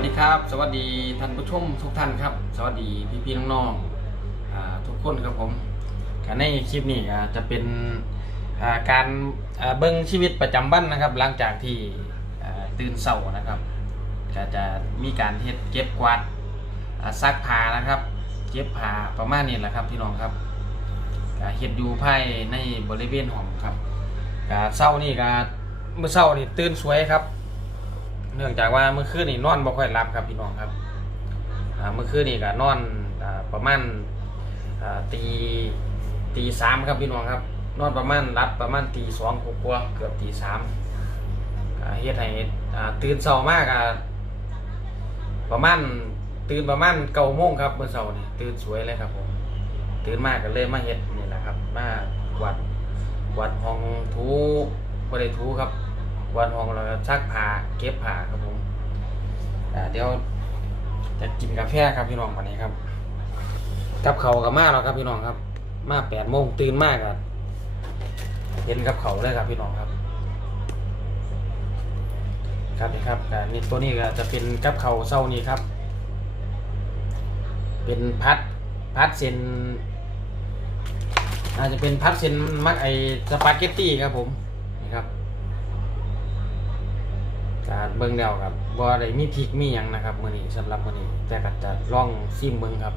วัสดีครับ สวัสดีท่านผู้ชมทุกท่านครับ สวัสดีพี่พี่ๆน้องๆทุกคนครับผมในคลิปนี้จะเป็นการเบิ้งชีวิตประจำวันนะครับ หลังจากที่ตื่นเช้านะครับก็จะมีการเฮ็ดเก็บกวาดซักผ้านะครับเก็บผ้าประมาณนี้แหละครับพี่น้องครับเฮ็ดอยู่ภายในบริเวณห้องครับก็เช้านี่ก็เมื่อเช้านี่ตื่นสวยครับ เนื่องจากว่าเมื่อคืนนี่นอนบ่ค่อยหลับครับพี่น้องครับเมื่อคืนนี่ก็นอนอประมาณตีตีสามครับพี่น้องครับ นอนประมาณรับประมาณตีสองกว่าเกือบตีสามเฮ็ดให้ตื่นเช้ามากอะประมาณตื่นประมาณเก้าโมงครับเมื่อเช้านี่ตื่นสวยเลยครับผมตื่นมากก็เลยมาเฮ็ดนี่แหละครับมากวาดวาดห้องถูบ่ได้ถูครับ วันห้องเราซักผ้าเก็บผ้าครับผมอ่าเดี๋ยวจะกินกาแฟครับพี่น้องวันนี้ครับ กับเขากับมาแล้วครับพี่น้องครับ มาแปดโมงตื่นมากอะเห็นกับเขาเลยครับพี่น้องครับ ครับนี่ครับอ่านี่ตัวนี้ก็จะเป็นกับเขาเศร้านี่ครับ เป็นพัดพัดเซนอาจจะเป็นพัดเซนมักไอสปาเกตตี้ครับผมนี่ครับ การเบิ้งแล้วครับบ่ได้มีพริกมีหยังนะครับมื้อนี้สำหรับมื้อนี้แต่ก็จะลองซิมเบิ้งครับ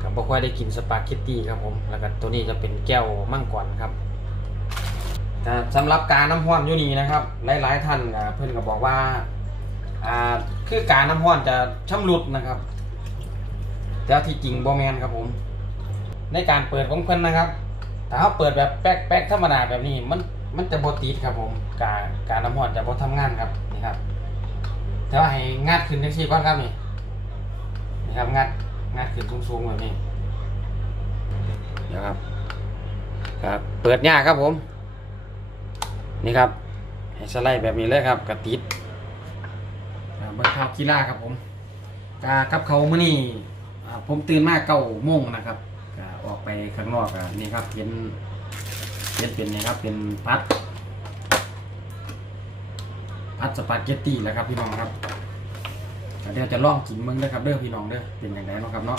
ก็บ่ค่อยได้กินสปาเกตตี้ครับผมแล้วก็ตัวนี้จะเป็นแก้วมังกรครับอ่าสำหรับการน้ำห้อนอยู่นี่นะครับ หลายๆท่านอ่าเพื่อนก็บอกว่าอ่าคือการน้ำห้อนจะชำรุดนะครับ แต่ที่จริงบอแมนครับผม ในการเปิดของเพื่อนนะครับถ้าเขาเปิดแบบแป๊กแป๊กธรรมดาแบบนี้มันมันจะบติดครับผม การการน้ำห้อนจะบทำงานครับ นี่ครับ แต่ว่าให้งัดขึ้นจังซี่ก่อนครับนี่นี่ครับงัดงัดขึ้นสูงๆแบบนี้เดี๋ยวครับ ครับ เปิดยากครับผม นี่ครับให้สไลด์แบบนี้เลยครับกระติดอ่าเบิร์ข้าวกีฬาครับผมกากับเขาเมื่อนี้อ่าผมตื่นมาเก้าโมงนะครับก็ออกไปข้างนอกอะนี่ครับเห็นเห็นเป็นนี่ครับเป็นพัด พัดสปาเกตตี้แล้วครับพี่น้องครับเดี๋ยวจะลองกินมึงเด้อครับเด้อพี่น้องเด้อเป็นอย่างไรเนาะครับเนาะ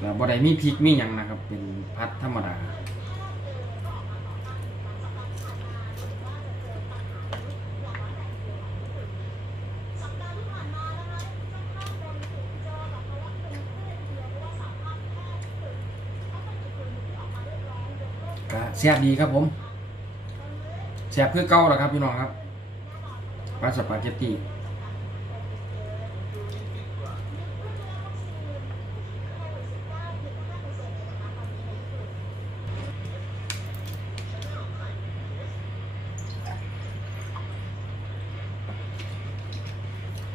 แล้วบ่ได้มีพริกมีหยังนะครับ เป็นพัดธรรมดาก็แซ่บดีครับผม แซ่บคือเก่าแหละครับพี่น้องครับปลาสปาเกตตี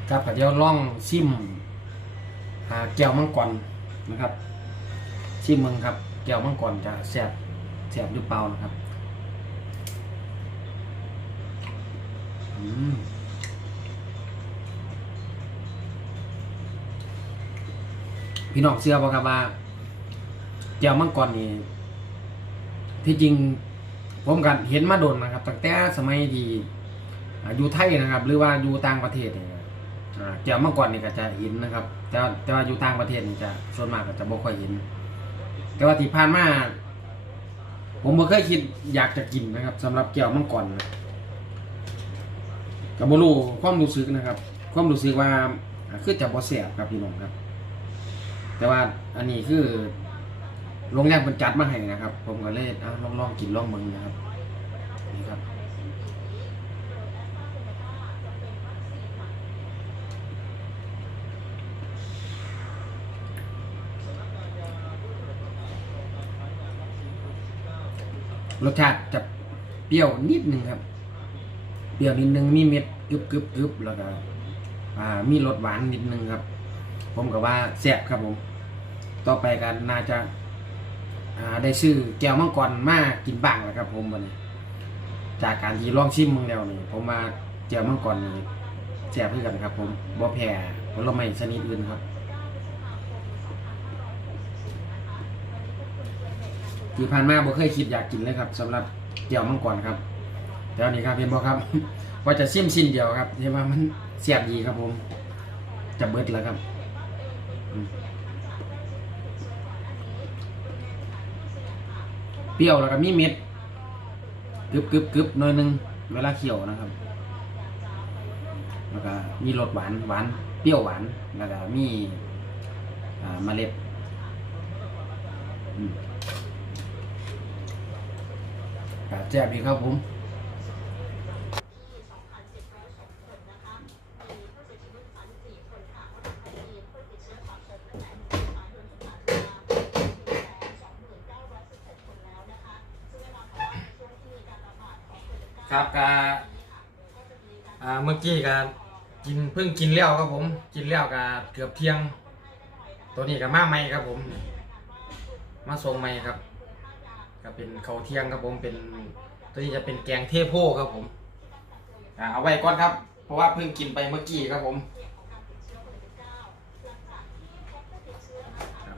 ครับเดี๋ยวล่องซิมหาแก้วมังกรนะครับซิมมึงครับ แก้วมังกรจะแซ่บแสบหรือเปล่านะครับอืม พี่น้องเชื่อป่ะครับว่าแก้วมังกรนี่ที่จริงผมกันเห็นมาโดนนะครับตั้งแต่สมัยที่อยู่ไทยนะครับ หรือว่าอยู่ต่างประเทศเนี่ยแก้วมังกรนี่ก็จะเห็นนะครับ แต่ว่าแต่ว่าอยู่ต่างประเทศนี่จะส่วนมากก็จะบ่ค่อยเห็น แต่ว่าที่ผ่านมาผมบ่เคยคิดอยากจะกินนะครับสำหรับแก้วมังกรนะ กับบรูความรู้สึกนะครับ ความรู้สึกว่าคือจะบ่แซ่บครับพี่น้องครับ แต่ว่าอันนี้คือโรงแรมมันจัดมาให้นะครับ ผมก็เลยอะลองลองกินลองมืองนะครับนี่ครับรสชาติจะเปรี้ยวนิดนึงครับ รี้ยวนิดนึงมีเม็ดกึบกึบกึบแล้วก็อ่ามีรสหวานนิดนึงครับ ผมก็ว่าแซ่บครับผม ต่อไปกันน่าจะอ่าได้ซื้อแก้วมังกรมากินบ้างแล้วครับ ผมวันนี้ จากการที่ลองชิมมึงแล้วนี่ผมมาแก้วมังกรนี่แซ่บเพื่อกันครับ ผมบ่แพ้ผลไม้ชนิดอื่นครับที่ผ่านมาบ่เคยคิดอยากกินเลยครับสำหรับเจียวมังกรครับ แต่วันนี้ครับเห็นบ่ครับ ว่าจะซิมสิ้นเดียวครับเห็นว่ามันเสียบดีครับผม จะเบิดแล้วครับเปรี้ยวแล้วก็มีเม็ดกึบกึบกึบหน่อยนึงเวลาเคี่ยวนะครับ แล้วก็มีรสหวานหวานเปรี้ยวหวานแล้วก็มีอ่าเมล็ดแจ่บดีครับผม ครับกา อ่าเมื่อกี้ก็กินเพิ่งกินแล้วครับผม กินแล้วก็เกือบเที่ยง ตัวนี้ก็มาใหม่ครับผม มาส่งใหม่ครับ ก็เป็นเขาวเที่ยงครับผมเป็น ตัวนี้จะเป็นแกงเทโพครับผมอ่าเอาไว้ก่อนครับ เพราะว่าเพิ่งกินไปเมื่อกี้ครับผม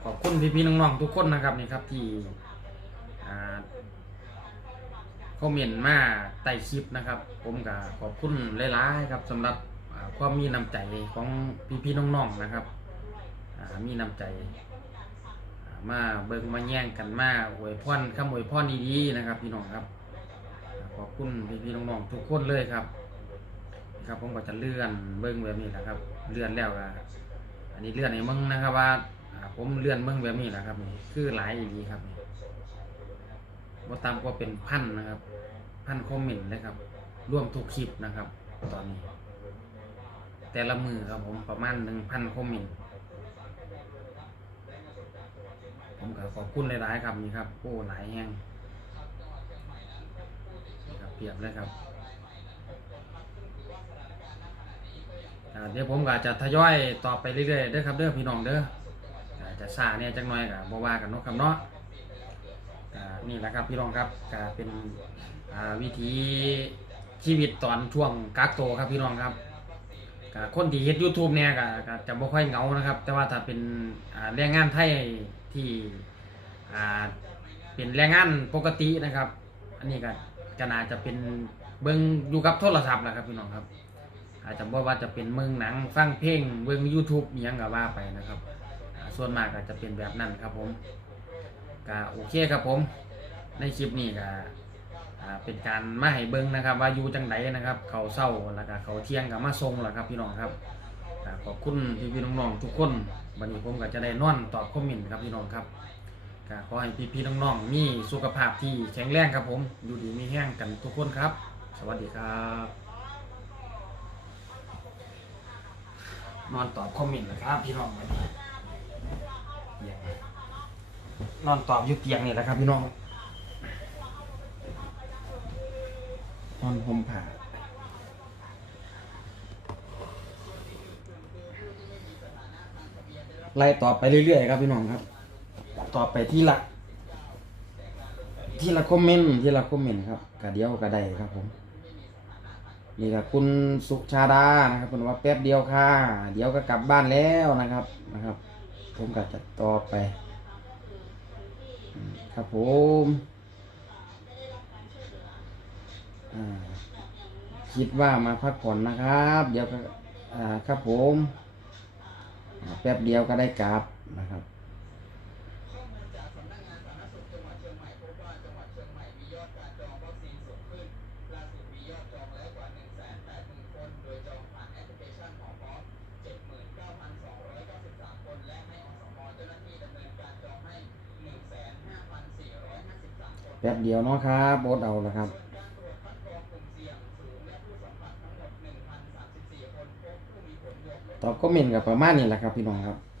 ขอบคุณพี่ๆน้องๆทุกคนนะครับนี่ครับที่ คอมเมนต์มาใต้คลิปนะครับ ผมก็ขอบคุณหลายๆครับสำหรับความมีน้ำใจของพี่ๆน้องๆนะครับมีน้ำใจมาเบิ่งมาแย่งกันมาอวยพรคำอวยพรดีๆนะครับ พี่น้องครับ ขอบคุณพี่ๆน้องๆทุกคนเลยครับ ครับผมก็จะเลื่อนเบิ้งแบบนี้แหละครับ เลื่อนแล้วอันนี้เลื่อนให้มึงนะครับว่า ผมเลื่อนเบ้งแบบนี้แหละครับ คือหลายดีครับ นี่บ่ตามก็เป็นพันนะครับ พันคอมเมนต์เลยครับร่วมทุกคลิปนะครับ ตอนนี้ แต่ละมือครับผมประมาณหนึ่งพันคอมเมนต์ผมก็ขอบคุณหลายๆครับนี่ครับโอ้หลายแห้งนะครับเปรียบเลยครับเดี๋ยวผมก็จะทยอยตอบไปเรื่อยๆเด้อครับเด้อพี่น้องเด้อจะซาเนี่ยจังน้อยก็บ่ว่ากันนาะครับเนาะ นี่แหละครับพี่น้องครับก็เป็นวิถีชีวิตตอนช่วงกักโตวครับพี่น้องครับก็คนที่เฮ็ด YouTube เนี่ยก็จะบ่ค่อยเหงานะครับ แต่ว่าถ้าเป็นแรงงานไทยที่เป็นแรงงานปกตินะครับ อันนี้ก็ก็น่าจะเป็นเบิ่งอยู่กับโทรศัพท์แหละครับพี่น้องครับ อาจจะบอกว่าจะเป็นเมืองหนังฟังเพลงเบิ่ง YouTube อิหยังก็ว่าไปนะครับ ส่วนมากก็จะเป็นแบบนั้นครับผมก็โอเคครับผม ในคลิปนี้ก็เป็นการมาให้เบิ่งนะครับ ว่าอยู่จังไดนะครับ เขาเศร้าแล้วก็เขาเที่ยงก็มาส่งแล้วครับพี่น้องครับขอบคุณพี่ๆน้องๆทุกคนวันนี้ผมก็จะได้นอนตอบคอมเมนต์ครับพี่น้องครับขอให้พี่ๆน้องๆมีสุขภาพที่แข็งแรงครับผมอยู่ดีมีแห้งกันทุกคนครับ สวัสดีครับนอนตอบคอมเมนต์นะครับ พี่น้องวันนี้นอนตอบอยู่เตียงนี่แหละครับพี่น้อง นอนห่มผ้าไล่ต่อไปเรื่อยๆครับพี่น้องครับ ต่อไปที่ละที่ละคอมเมนต์ที่ละคอมเมนต์ครับกะเดียวกะไดครับผมนี่ครับคุณสุชาดานะครับคุณว่าแป๊บเดียวค่ะ เดี๋ยวก็กลับบ้านแล้วนะครับนะครับ ผมก็จะตอบไป ครับผมอ่า คิดว่ามาพักผ่อนนะครับ เดี๋ยวครับผมแป๊บเดียวก็ได้กลับนะครับแป๊บเดียวเนาะครับโบดเอาละครับ ตอบคอมเมนต์กับประมาณนี้แหละครับพี่น้องครับครับ